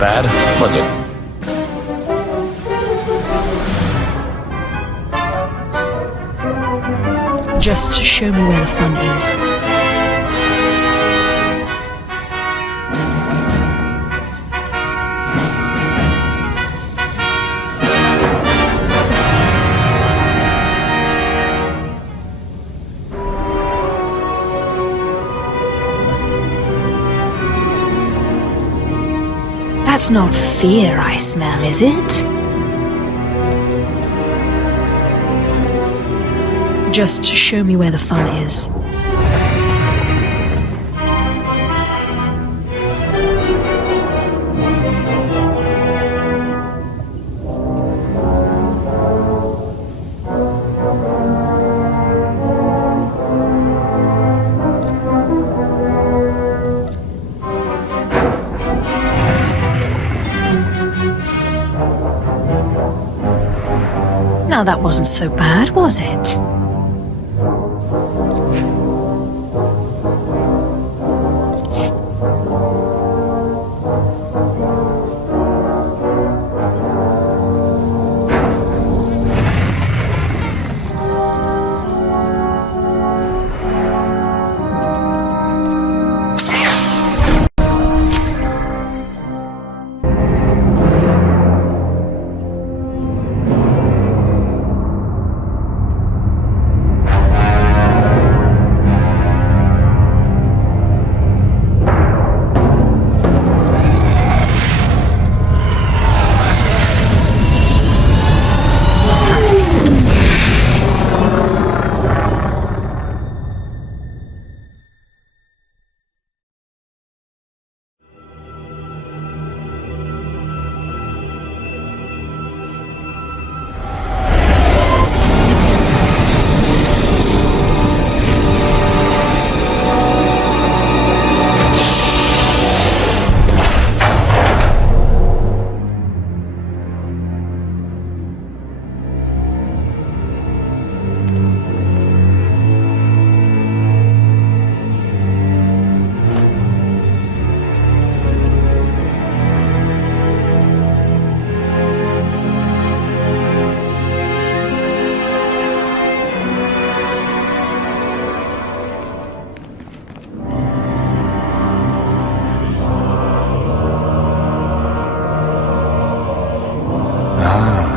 bad, was it? Just show me where the fun is. That's not fear I smell, is it? Just show me where the fun is. Now that wasn't so bad, was it?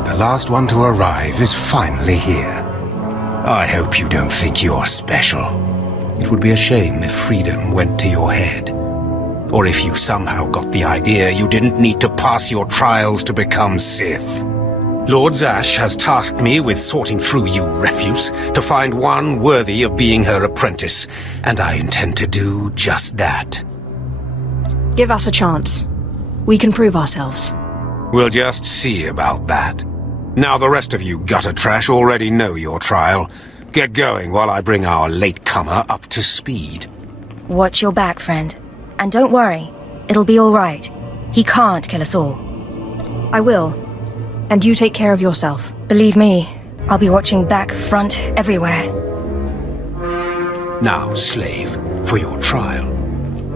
The last one to arrive is finally here. I hope you don't think you're special. It would be a shame if freedom went to your head. Or if you somehow got the idea you didn't need to pass your trials to become Sith. Lord Zash has tasked me with sorting through you refuse to find one worthy of being her apprentice, and I intend to do just that. Give us a chance. We can prove ourselves. We'll just see about that. Now the rest of you gutter trash already know your trial. Get going while I bring our latecomer up to speed. Watch your back, friend. And don't worry, it'll be all right. He can't kill us all. I will. And you take care of yourself. Believe me, I'll be watching back, front, everywhere. Now, slave, for your trial.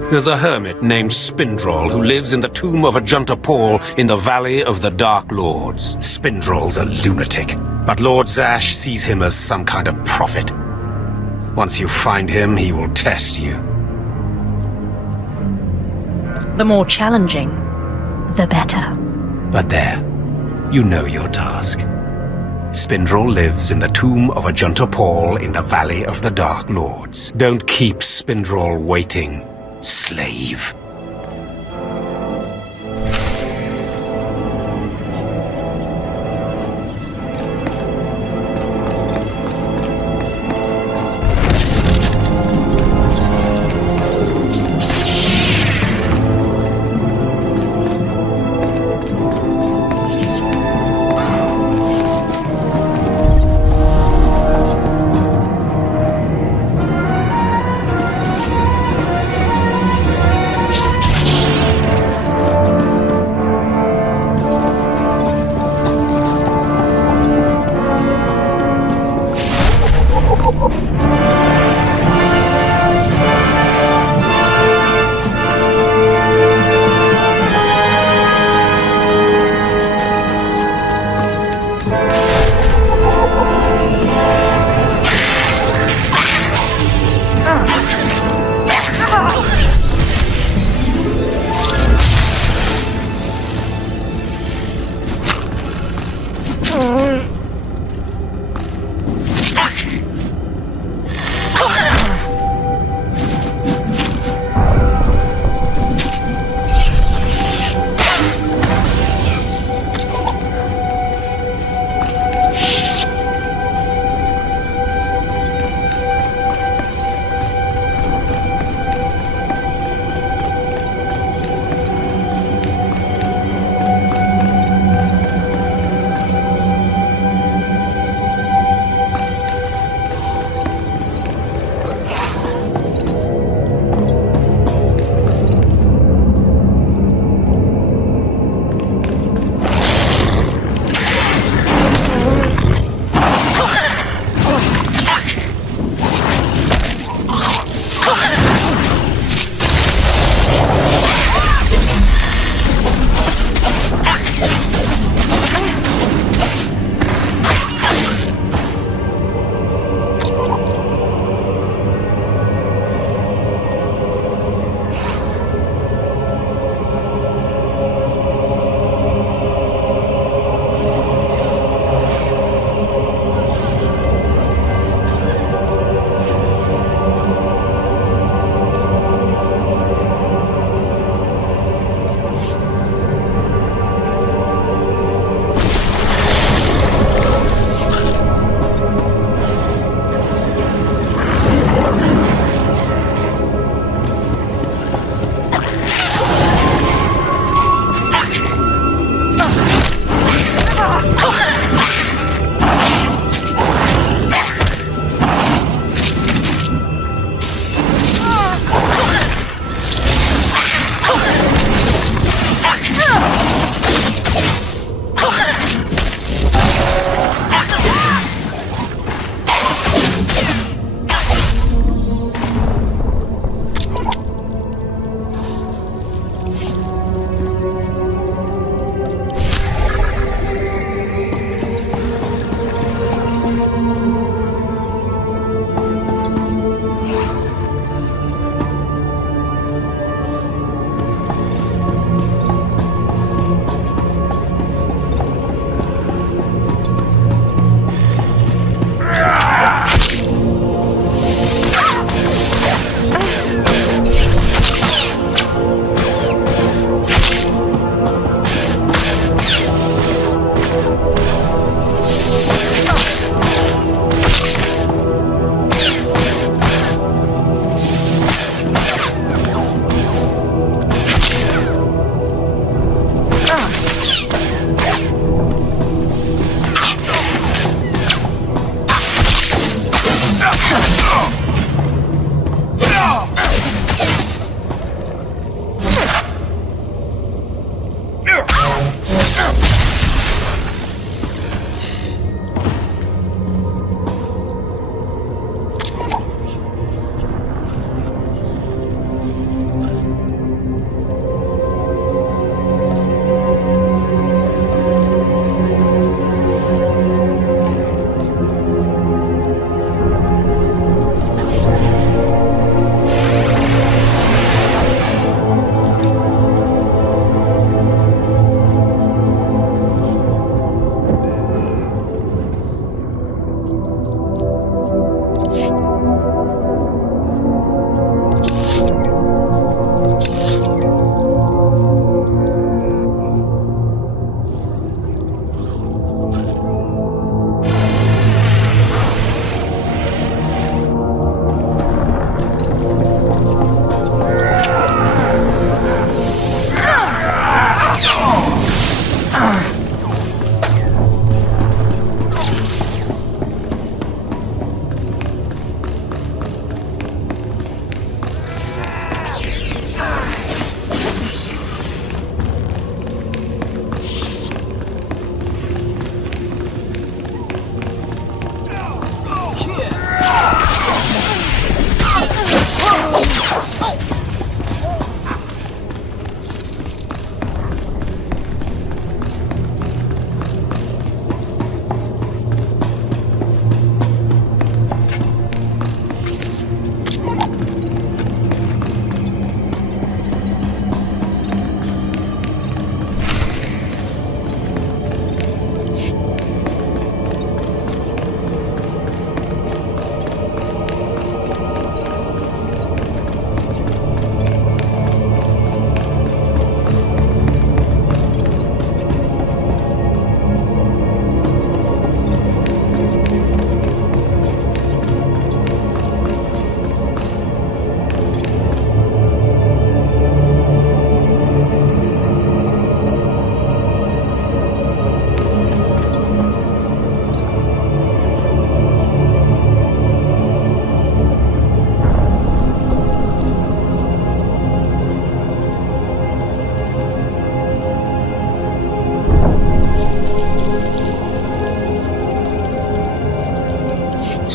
There's a hermit named Spindrol who lives in the tomb of Ajunta Paul in the Valley of the Dark Lords. Spindrol's a lunatic, but Lord Zash sees him as some kind of prophet. Once you find him, he will test you. The more challenging, the better. But there, you know your task. Spindrol lives in the tomb of Ajunta Paul in the Valley of the Dark Lords. Don't keep Spindrol waiting, slave.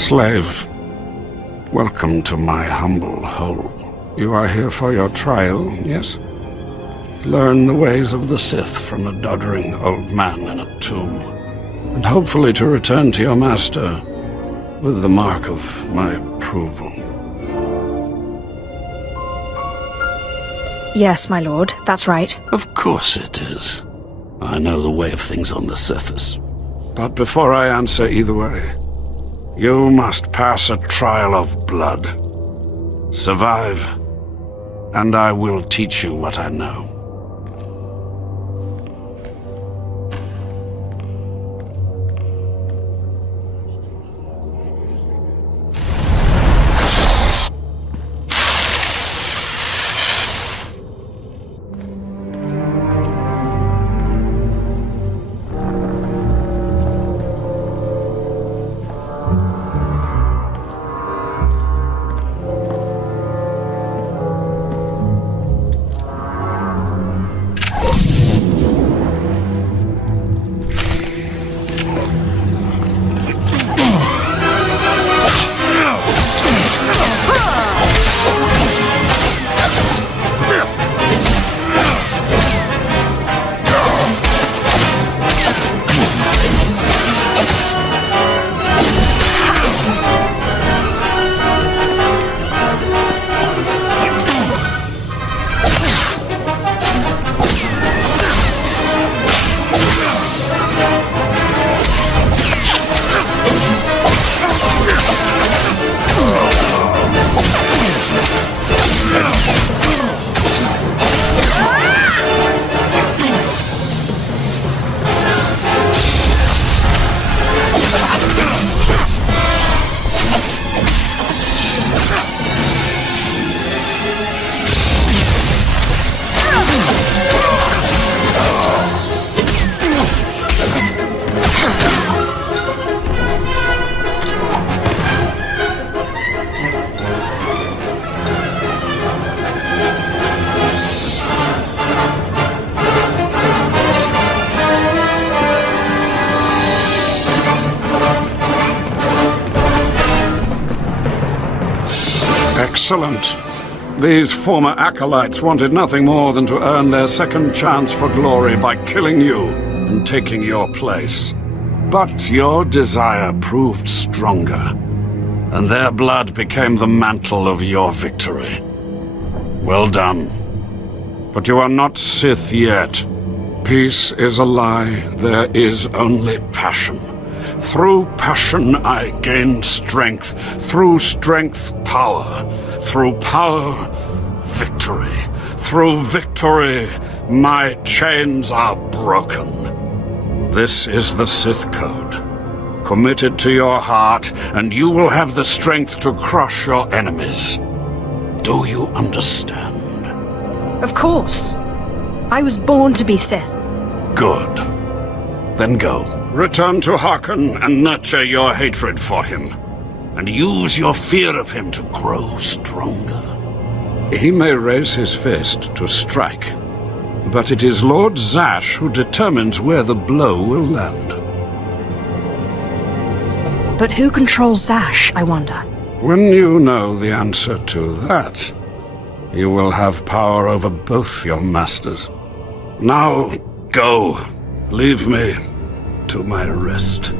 Slave, welcome to my humble hole. You are here for your trial, yes? Learn the ways of the Sith from a doddering old man in a tomb, and hopefully to return to your master with the mark of my approval. Yes, my lord, that's right. Of course it is. I know the way of things on the surface. But before I answer either way, you must pass a trial of blood. Survive, and I will teach you what I know. Excellent. These former acolytes wanted nothing more than to earn their second chance for glory by killing you and taking your place. But your desire proved stronger, and their blood became the mantle of your victory. Well done. But you are not Sith yet. Peace is a lie. There is only passion. Through passion I gain strength. Through strength, power. Through power, victory. Through victory, my chains are broken. This is the Sith Code. Commit it to your heart, and you will have the strength to crush your enemies. Do you understand? Of course. I was born to be Sith. Good. Then go. Return to Harkon and nurture your hatred for him. And use your fear of him to grow stronger. He may raise his fist to strike, but it is Lord Zash who determines where the blow will land. But who controls Zash, I wonder? When you know the answer to that, you will have power over both your masters. Now, go. Leave me to my rest.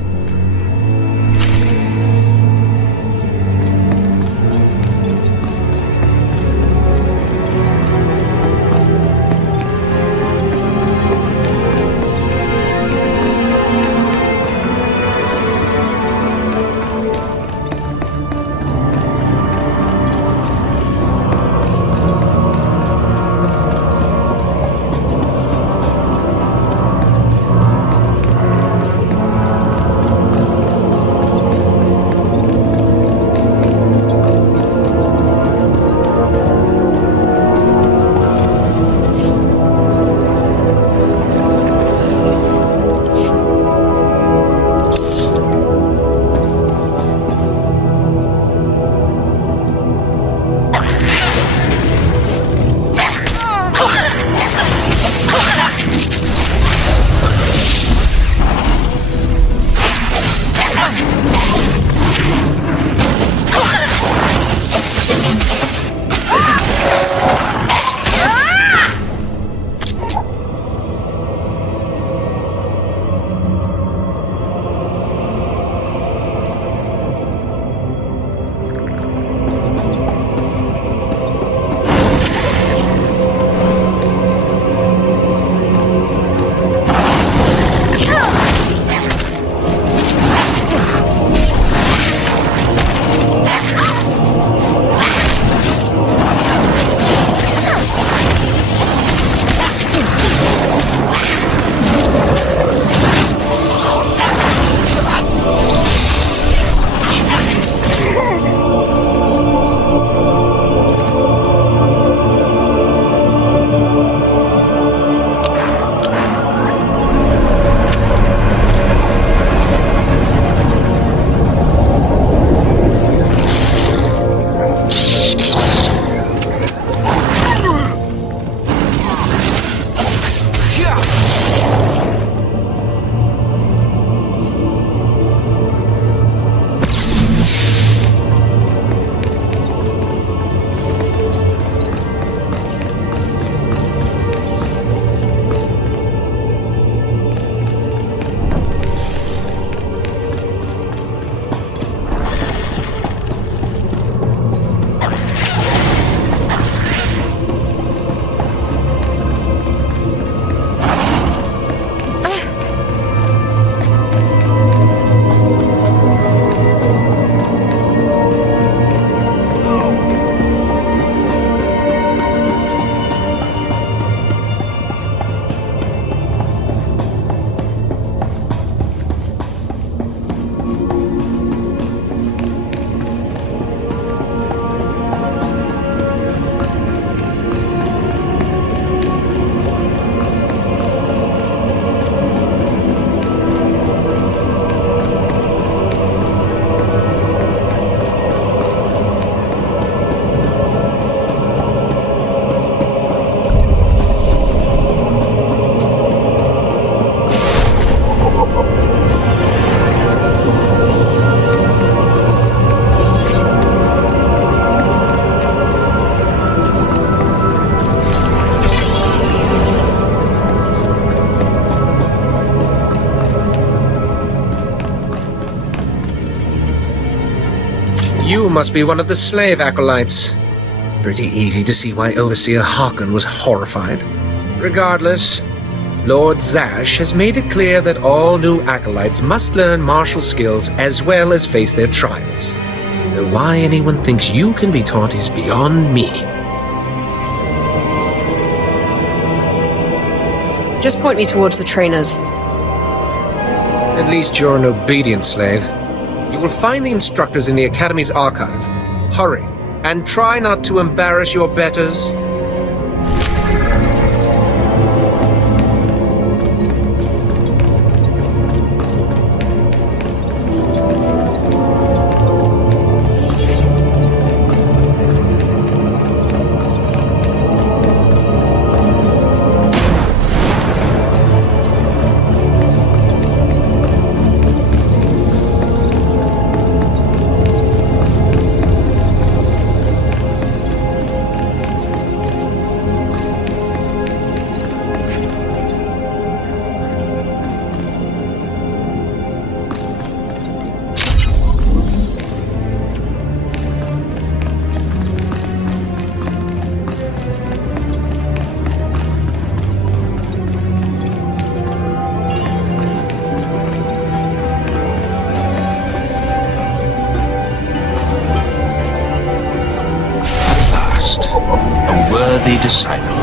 You must be one of the slave acolytes. Pretty easy to see why Overseer Harkon was horrified. Regardless, Lord Zash has made it clear that all new acolytes must learn martial skills as well as face their trials. Though why anyone thinks you can be taught is beyond me. Just point me towards the trainers. At least you're an obedient slave. You will find the instructors in the Academy's archive. Hurry, and try not to embarrass your betters. A worthy disciple.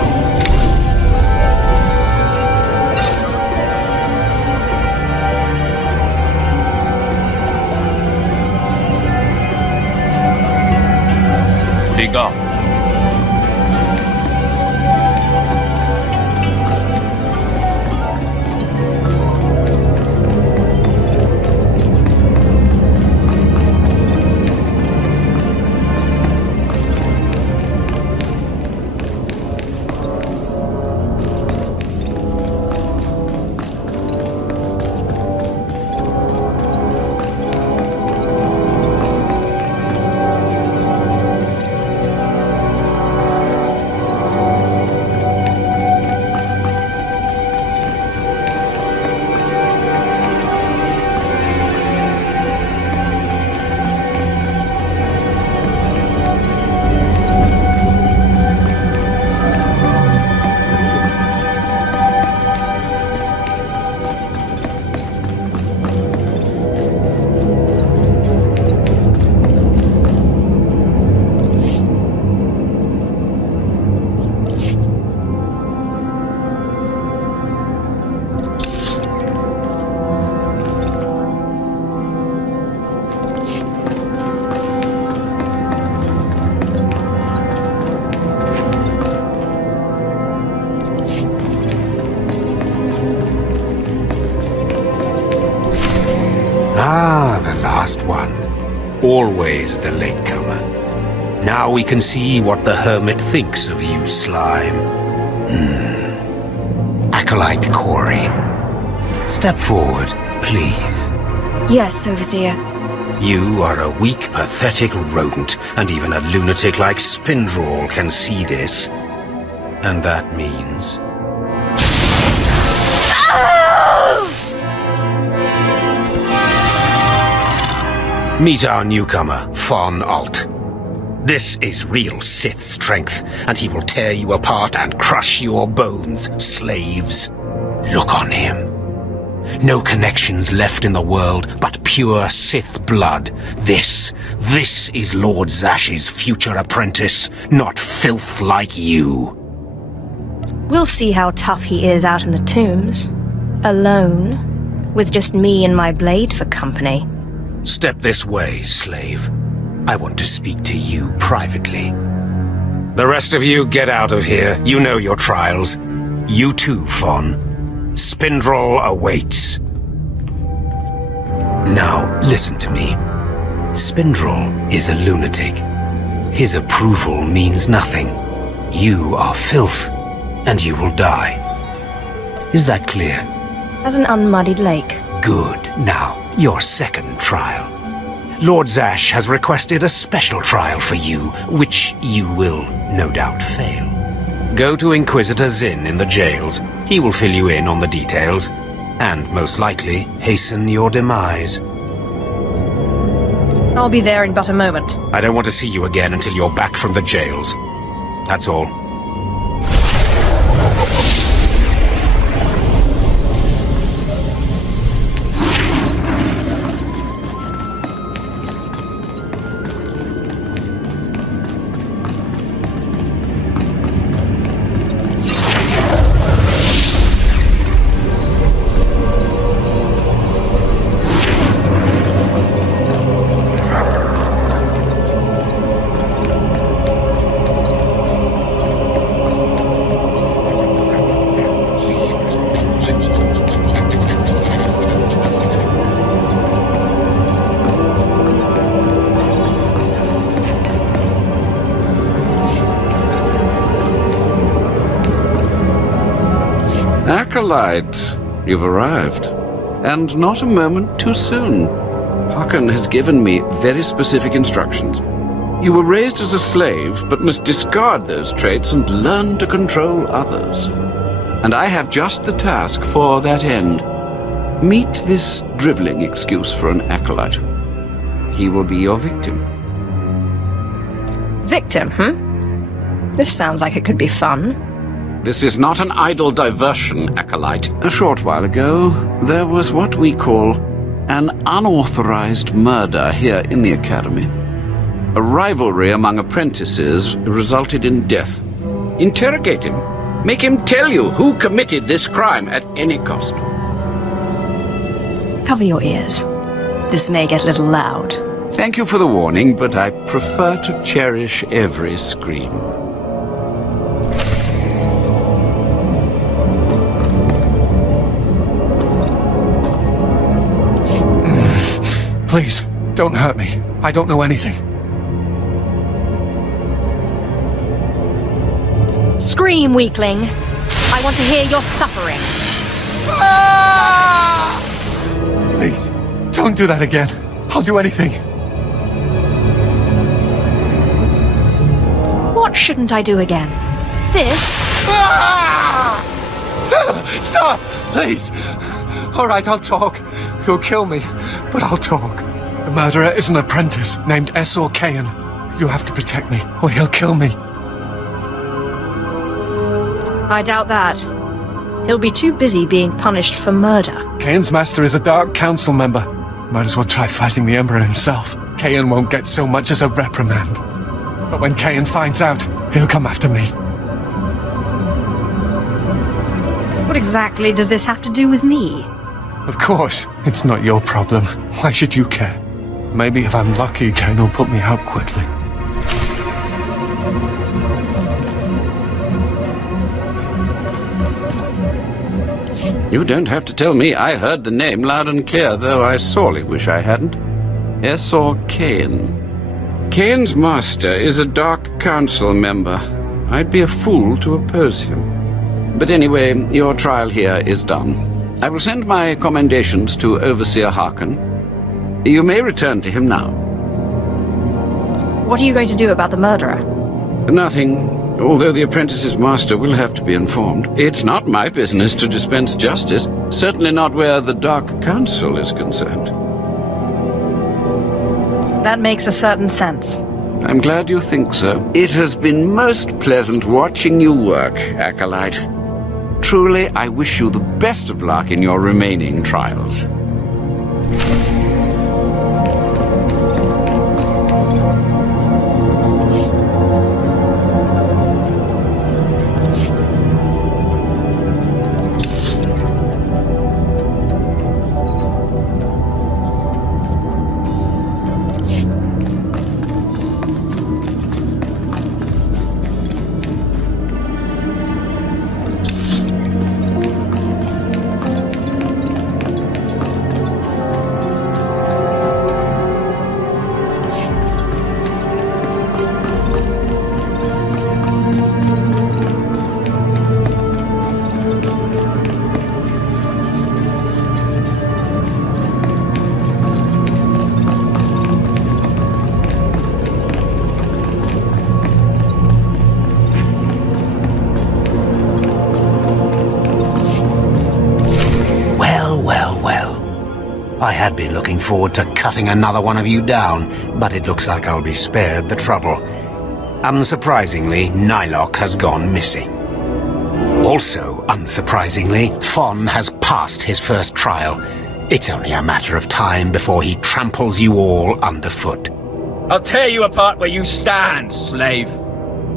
Begone. Ah, the last one. Always the latecomer. Now we can see what the Hermit thinks of you, Slime. Acolyte Corey. Step forward, please. Yes, Overseer. You are a weak, pathetic rodent, and even a lunatic like Spindrel can see this. And that means... Meet our newcomer, Von Alt. This is real Sith strength, and he will tear you apart and crush your bones, slaves. Look on him. No connections left in the world, but pure Sith blood. This is Lord Zash's future apprentice, not filth like you. We'll see how tough he is out in the tombs. Alone, with just me and my blade for company. Step this way, slave. I want to speak to you privately. The rest of you get out of here. You know your trials. You too, Von. Spindrel awaits. Now, listen to me. Spindrel is a lunatic. His approval means nothing. You are filth, and you will die. Is that clear? As an unmuddied lake. Good. Now, your second trial. Lord Zash has requested a special trial for you, which you will no doubt fail. Go to Inquisitor Zin in the jails. He will fill you in on the details, and most likely hasten your demise. I'll be there in but a moment. I don't want to see you again until you're back from the jails. That's all. Acolyte, you've arrived. And not a moment too soon. Hakan has given me very specific instructions. You were raised as a slave, but must discard those traits and learn to control others. And I have just the task for that end. Meet this driveling excuse for an acolyte. He will be your victim. Victim, This sounds like it could be fun. This is not an idle diversion, Acolyte. A short while ago, there was what we call an unauthorized murder here in the Academy. A rivalry among apprentices resulted in death. Interrogate him. Make him tell you who committed this crime at any cost. Cover your ears. This may get a little loud. Thank you for the warning, but I prefer to cherish every scream. Please, don't hurt me. I don't know anything. Scream, weakling. I want to hear your suffering. Please, don't do that again. I'll do anything. What shouldn't I do again? This? Stop! Please! Alright, I'll talk. You'll kill me, but I'll talk. The murderer is an apprentice named Essor Kayan. You have to protect me, or he'll kill me. I doubt that. He'll be too busy being punished for murder. Kayan's master is a Dark Council member. Might as well try fighting the Emperor himself. Kayan won't get so much as a reprimand. But when Kayan finds out, he'll come after me. What exactly does this have to do with me? Of course, it's not your problem. Why should you care? Maybe if I'm lucky, Kayan will put me out quickly. You don't have to tell me. I heard the name loud and clear, though I sorely wish I hadn't. Essor Kayan. Kayan's master is a Dark Council member. I'd be a fool to oppose him. But anyway, your trial here is done. I will send my commendations to Overseer Hakan. You may return to him now. What are you going to do about the murderer? Nothing. Although the apprentice's master will have to be informed. It's not my business to dispense justice, certainly not where the Dark Council is concerned. That makes a certain sense. I'm glad you think so. It has been most pleasant watching you work, Acolyte. Truly, I wish you the best of luck in your remaining trials. I had been looking forward to cutting another one of you down, but it looks like I'll be spared the trouble. Unsurprisingly, Nylock has gone missing. Also, unsurprisingly, Fon has passed his first trial. It's only a matter of time before he tramples you all underfoot. I'll tear you apart where you stand, slave.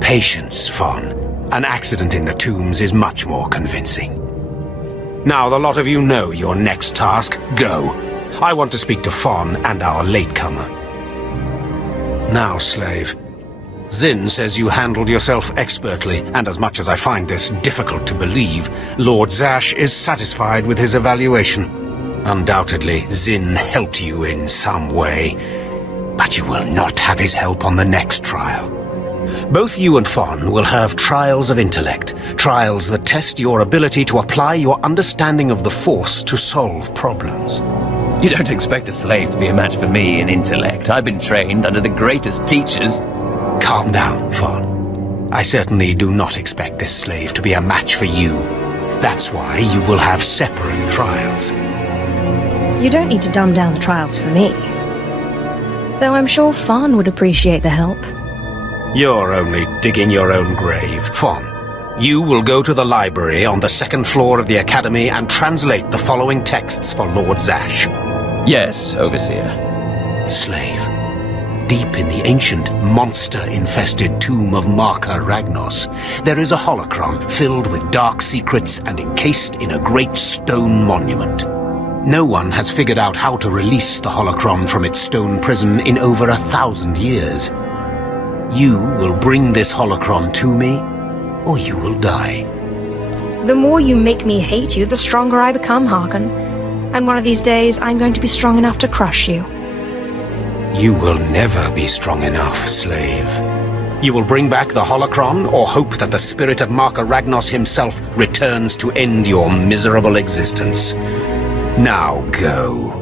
Patience, Fon. An accident in the tombs is much more convincing. Now the lot of you know your next task. Go. I want to speak to Fon and our latecomer. Now, slave. Zin says you handled yourself expertly, and as much as I find this difficult to believe, Lord Zash is satisfied with his evaluation. Undoubtedly, Zin helped you in some way, but you will not have his help on the next trial. Both you and Fon will have trials of intellect, trials that test your ability to apply your understanding of the Force to solve problems. You don't expect a slave to be a match for me in intellect. I've been trained under the greatest teachers. Calm down, Fon. I certainly do not expect this slave to be a match for you. That's why you will have separate trials. You don't need to dumb down the trials for me. Though I'm sure Fon would appreciate the help. You're only digging your own grave. Fon, you will go to the library on the second floor of the Academy and translate the following texts for Lord Zash. Yes, Overseer. Slave. Deep in the ancient, monster-infested tomb of Marka Ragnos, there is a holocron filled with dark secrets and encased in a great stone monument. No one has figured out how to release the holocron from its stone prison in over 1,000 years. You will bring this holocron to me, or you will die. The more you make me hate you, the stronger I become, Harkon. And one of these days, I'm going to be strong enough to crush you. You will never be strong enough, slave. You will bring back the holocron, or hope that the spirit of Marka Ragnos himself returns to end your miserable existence. Now go.